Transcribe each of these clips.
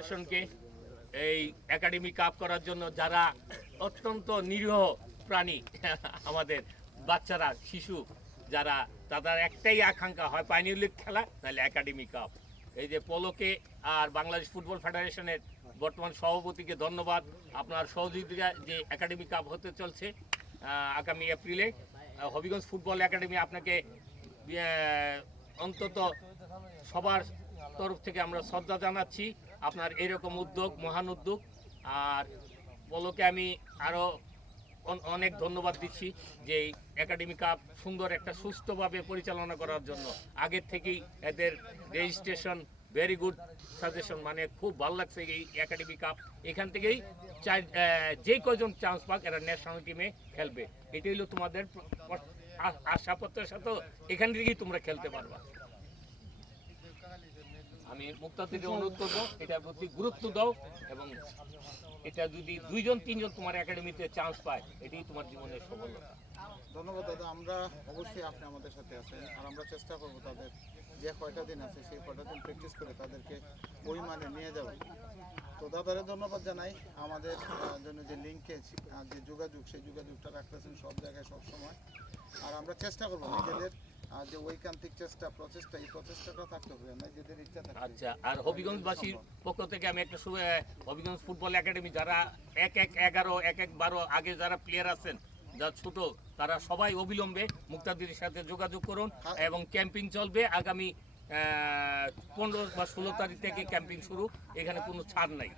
ফেডারেশনকে এই academy cup করার জন্য, যারা অত্যন্ত নিরীহ প্রাণী আমাদের বাচ্চারা, শিশু যারা, তাদের একটাই আকাঙ্ক্ষা হয় প্রিমিয়ার লিগ খেলা, নাহলে একাডেমি কাপ। এই যে পলকে আর বাংলাদেশ ফুটবল ফেডারেশনের বর্তমান সভাপতিকে ধন্যবাদ। আপনার সহযোগিতা যে একাডেমি কাপ হতে চলছে আগামী এপ্রিলে, হবিগঞ্জ ফুটবল একাডেমি আপনাকে অন্তত সবার তরফ থেকে আমরা শ্রদ্ধা জানাচ্ছি। আপনার এরকম উদ্যোগ মহান উদ্যোগ। আর পলকে আমি আরও অনেক ধন্যবাদ দিচ্ছি যে একাডেমি কাপ সুন্দর একটা সুস্থভাবে পরিচালনা করার জন্য। আগের থেকেই এদের রেজিস্ট্রেশন ভেরি গুড সাজেশন, মানে খুব ভালো লাগছে এই একাডেমি কাপ। এখান থেকেই যে কয়জন চান্স পাক এরা ন্যাশনাল টিমে খেলবে। এটাই হলো তোমাদের আশা প্রত্যাশা, এখান থেকেই তোমরা খেলতে পারবা। আমি মুক্তাদিকে অনুরোধ করবো এটার প্রতি গুরুত্ব দাও, এবং এটা যদি 2-3 জন তোমার একাডেমিতে চান্স পায়, এটাই তোমার জীবনের সফলতা। ধন্যবাদ দাদা, আমরা অবশ্যই আপনি আমাদের সাথে আছেন, আর আমরা চেষ্টা করব তাদের যে কয়টা দিন আছে সেই কয়টা দিন প্র্যাকটিস করে তাদেরকে ওই মানে নিয়ে যাব। তো দাদারে ধন্যবাদ জানাই আমাদের জন্য যে লিঙ্কেজ আর যে যোগাযোগ, সেই যোগাযোগটা রাখতেছেন সব জায়গায় সব সময়। আর আমরা চেষ্টা করবো নিজেদের যে ঐকান্তিক প্রচেষ্টা, এই প্রচেষ্টাটা থাকতে হবে, নিজেদের ইচ্ছা থাকবে। আচ্ছা, আর হবিগঞ্জবাসীর পক্ষ থেকে আমি একটা হবিগঞ্জ ফুটবল একাডেমি যারা 1-11, 1-12 আগে যারা প্লেয়ার আছেন, যারা ছোট, তারা সবাই অবিলম্বে মুক্তাদির সাথে যোগাযোগ করুন, এবং ক্যাম্পিং চলবে আগামী 15 বা 16 তারিখ থেকে ক্যাম্পিং শুরু। এখানে কোনো ছাড় নাই।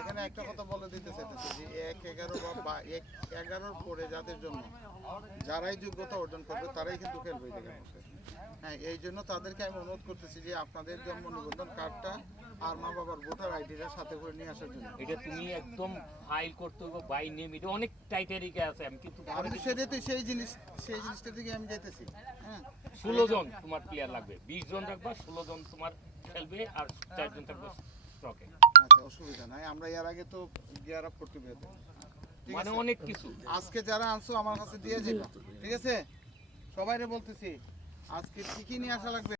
এখানে একটা কথা বলে দিতে চাইতেছি যে 1-11 বা 1-11 পরে যাদের জন্য যারাই যোগ্যতা অর্জন করবে তারাই কিন্তু খেলবে এই জায়গায়। হ্যাঁ, এই জন্য তাদেরকে আমি অনুরোধ করতেছি যে আপনাদের জন্ম নিবন্ধন কার্ডটা আর মা বাবার ভোটার আইডিটা সাথে করে নিয়ে আসার জন্য। এটা তুমি একদম ফাইল করতে হবে বাই নেম, এটা অনেক টাইটারিকা আছে। আমি কিন্তু সেই জিনিসটা থেকে আমি যাইতেছি। হ্যাঁ, 16 জন তোমার প্লেয়ার লাগবে, 20 জন রাখবা, 16 জন তোমার খেলবে, আর 4 জন থাকবে স্টকে। আচ্ছা, অসুবিধা নাই, আমরা এর আগে তো গিয়ার আপ করতে পেরেছি, মানে অনেক কিছু। আজকে যারা আনছো আমার কাছে দিয়ে যাবে, ঠিক আছে? সবাইরে বলতেছি আজকে কি কি নিয়ে আসা লাগবে।